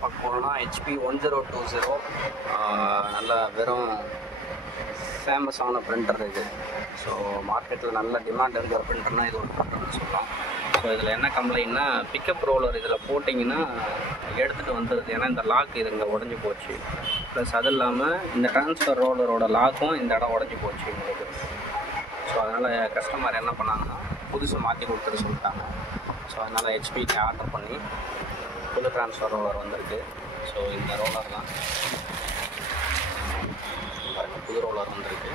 பார்க்க போனோம்னா HP 1020 நல்ல வெறும் ஃபேமஸான பிரிண்டர் இது. ஸோ மார்க்கெட்டில் நல்ல டிமாண்ட் இருக்கிற பிரிண்டர்னால் இது ஒரு பிரிண்டர்னு சொல்லலாம். ஸோ இதில் என்ன கம்ப்ளைண்ட்னா பிக்கப் ரோலர் இதில் போட்டிங்கன்னா எடுத்துகிட்டு வந்துடுது. ஏன்னா இந்த லாக் இது இங்கே உடஞ்சி போச்சு. ப்ளஸ் அது இல்லாமல் இந்த ட்ரான்ஸ்ஃபர் ரோலரோட லாக்கும் இந்த இடம் உடஞ்சி போச்சு எங்களுக்கு. ஸோ அதனால் கஸ்டமர் என்ன பண்ணாங்கன்னா புதுசு மாற்றி கொடுத்துட்டு சொல்லிட்டாங்க. ஸோ அதனால் HPக்கு ஆர்டர் பண்ணி புது ட்ரான்ஸ்ஃபர் ரோலர் வந்திருக்கு. ஸோ இந்த ரோலர் தான் புது ரோலர் வந்திருக்கு.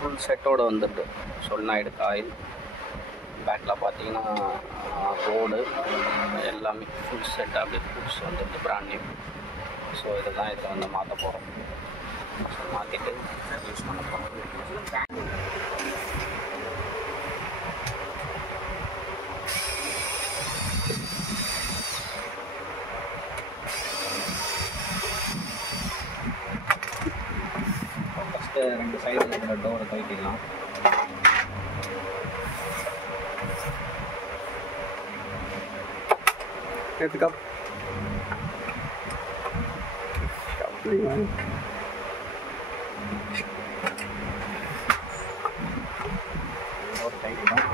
ஃபுல் செட்டோடு வந்துருக்கு. சொல்நாய்டு காயில் பேக்கில் பார்த்தீங்கன்னா ரோடு எல்லாமே ஃபுல் செட் அப்படியே ஃபுட்ஸ் வந்துருக்கு பிராண்ட் நியூ. ஸோ இதுதான் இதில் வந்து மாற்ற போகிறோம். ஸோ மாற்றிட்டு யூஸ் பண்ண போகிறோம். ரெண்டு சைடு இருக்கிற டோரை கழட்டிடலாம். எடுத்துக்கா டோர் கழட்டிடலாம்.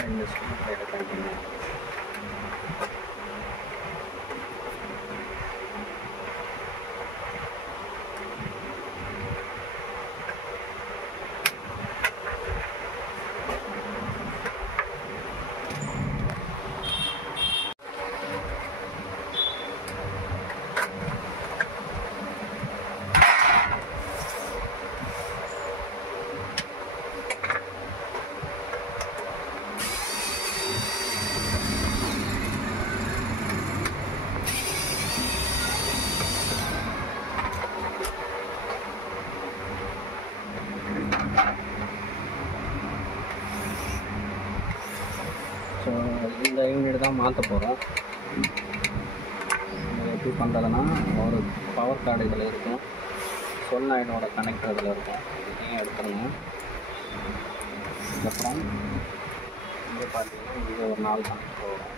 ரெண்டு ஸ்க்ரூ சைடை கழட்டிடலாம். ஸோ இந்த யூனிட் தான் மாற்ற போகிறோம். எப்படி பண்ணுறதுன்னா ஒரு பவர் கார்டு இதில் இருக்கும், சொல்நாய்டோட கனெக்டர் இதில் இருக்கும். இதையும் எடுத்துருங்க. அதுக்கப்புறம் இங்கே பார்த்தீங்கன்னா இங்கே ஒரு 4 கனெக்டர் வரும்.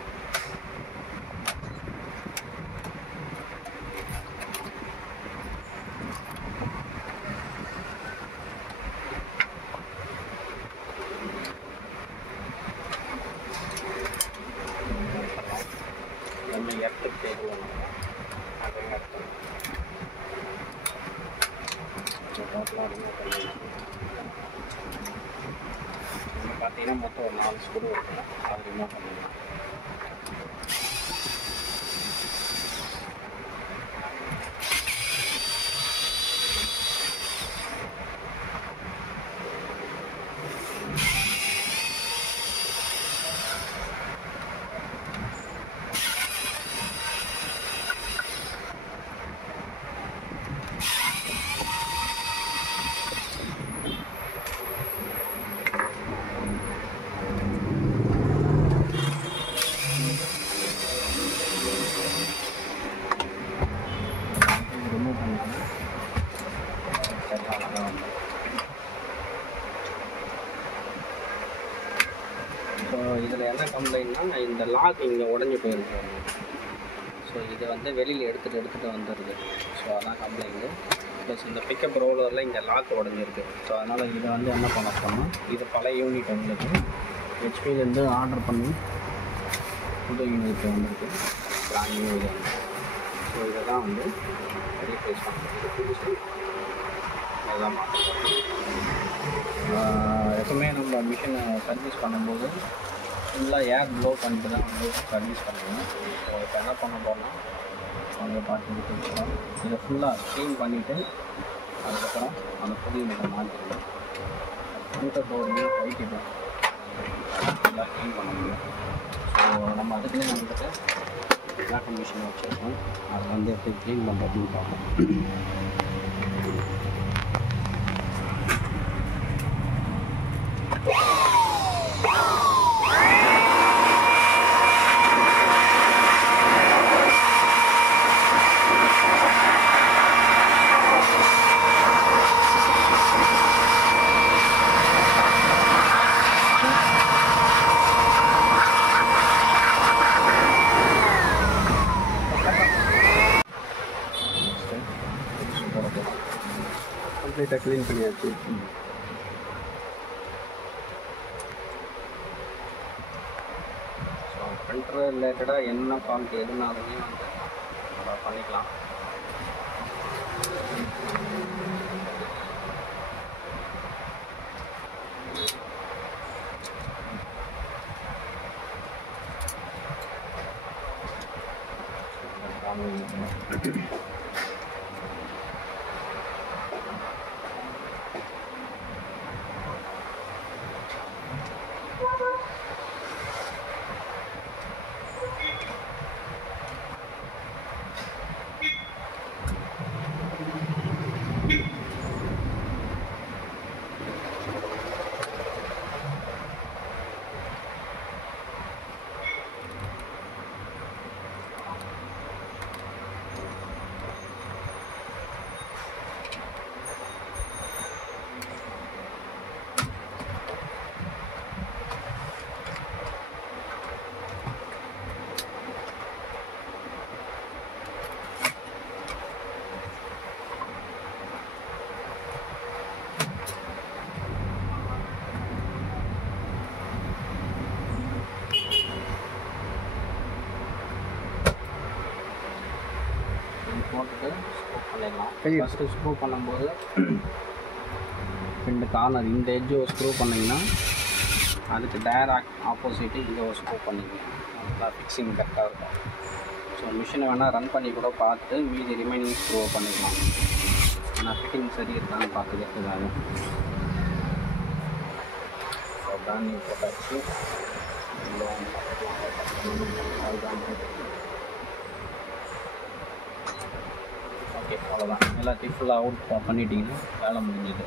எலக்ட்ரிக் கேபிள் அதையும் எடுத்துக்கணும். டோட்டலாக ரிமூவ் பண்ணிடலாம். இங்கே பார்த்தீங்கன்னா மொத்தம் ஒரு 4 ஸ்க்ரூ இருக்கும். அதை ரிமூவ் பண்ணிடலாம். ஸோ இதில் என்ன கம்ப்ளைண்ட்னா இந்த லாக் இங்கே உடஞ்சி போயிருக்கு. ஸோ இதை வந்து வெளியில் எடுத்துகிட்டு வந்துடுது. ஸோ அதான் கம்ப்ளைண்ட்டு. ப்ளஸ் இந்த பிக்கப் ரோலரில் இங்கே லாக் உடஞ்சிருக்கு. ஸோ அதனால் இதை வந்து என்ன பண்ண போனால் இது பழைய யூனிட் வந்துருக்கு. HPலேருந்து ஆர்டர் பண்ணி புது யூனிட் வந்துருக்கு. பிராண்ட் நியூ இது வந்து. ஸோ இதை தான் வந்து ரீப்ளேஸ் பண்ணுறது புதுசு. அதுதான் எப்பவுமே நம்ம மிஷினை சர்வீஸ் பண்ணும்போது ஃபுல்லாக ஏர் ப்ளோ பண்ணிட்டு தான் வந்து சர்வீஸ் பண்ணுவோம். ஸோ இப்போ என்ன பண்ண போனால் அவங்க பார்த்து கொடுத்துருக்கோம். இதை ஃபுல்லாக க்ளீன் பண்ணிவிட்டு அதுக்கப்புறம் அந்த புது யூனிட்டை மாற்றிடுவோம். மீட்டர் போர்டையும் கைட்டிட்டோம் ஃபுல்லாக க்ளீன் பண்ண முடியும். ஸோ நம்ம அதுக்குள்ளே வந்துட்டு வேக்கம் மிஷின் வச்சுருக்கோம். அதை வந்து எப்படி க்ளீன் பண்ணுறதுன்னு பார்ப்போம். நீட்டாக க்ளீன் பண்ணியாச்சு. ஸோ பிரிண்டர் ரிலேட்டடாக என்ன ஃபால்ட் எதுனாலுமே வந்து நம்ம பண்ணிக்கலாம். போட்டுட்டு ஸ்க்ரூ பண்ணிடலாம். ஃபஸ்ட்டு ஸ்க்ரூ பண்ணும்போது ரெண்டு கார்னர் இந்த எட்ஜு ஒரு ஸ்க்ரூ பண்ணிங்கன்னா அதுக்கு டைரக்ட் ஆப்போசிட்டு இங்கே ஒரு ஸ்க்ரூ பண்ணிக்கலாம். நல்லா ஃபிக்ஸிங் கரெக்டாக இருக்கும். ஸோ மிஷினை வேணால் ரன் பண்ணி கூட பார்த்து மீதி ரிமைனிங் ஸ்க்ரூவை பண்ணிக்கலாம். ஆனால் ஃபிட்டிங் சரி இருக்கான்னு பார்த்துக்கிறதுக்காக. ஸோ பிராண்ட் நியூ போட்டாச்சு. ஓகே, அவ்வளோதான். எல்லாத்தையும் ஃபுல்லாக அவுட் பண்ணிட்டீங்கன்னா வேலை முடிஞ்சது.